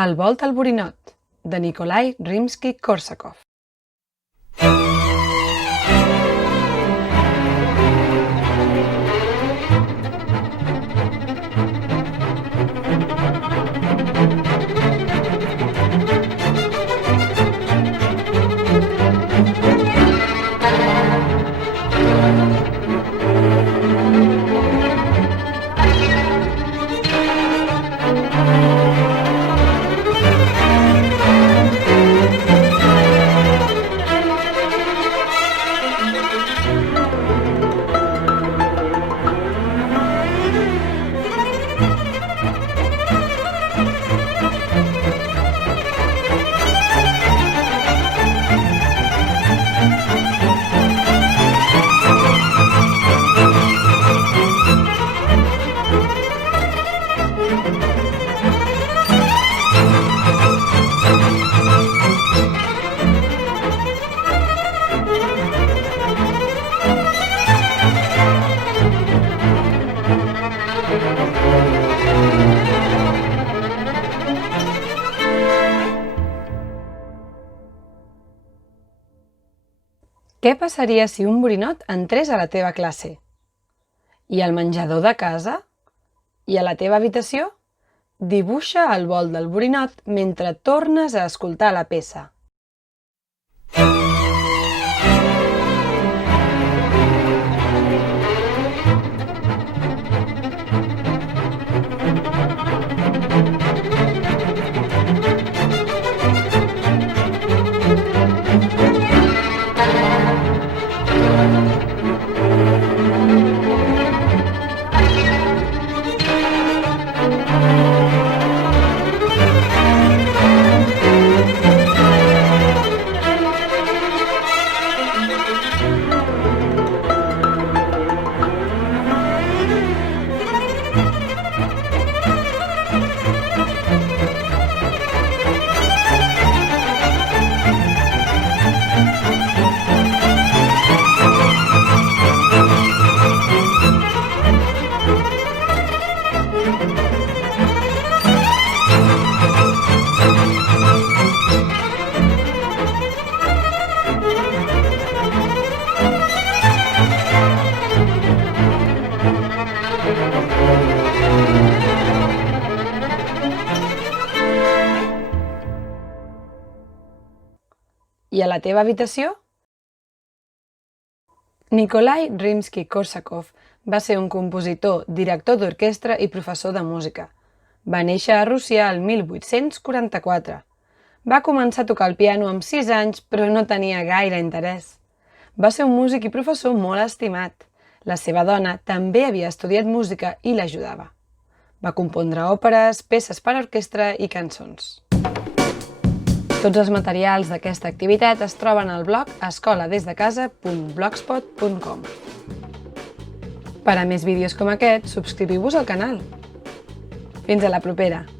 El vol del borinot, de Nikolai Rimsky-Korsakov. Què passaria si un borinot entrés a la teva classe? I al menjador de casa? I a la teva habitació? Dibuixa el vol del borinot mentre tornes a escoltar la peça. I a la teva habitació? Nikolai Rimsky-Korsakov va ser un compositor, director d'orquestra i professor de música. Va néixer a Rússia el 1844. Va començar a tocar el piano amb 6 anys, però no tenia gaire interès. Va ser un músic i professor molt estimat. La seva dona també havia estudiat música i l'ajudava. Va compondre òperes, peces per a orquestra i cançons. Tots els materials d'aquesta activitat es troben al blog escoladesdecasa.blogspot.com. Per a més vídeos com aquest, subscriviu-vos al canal. Fins a la propera!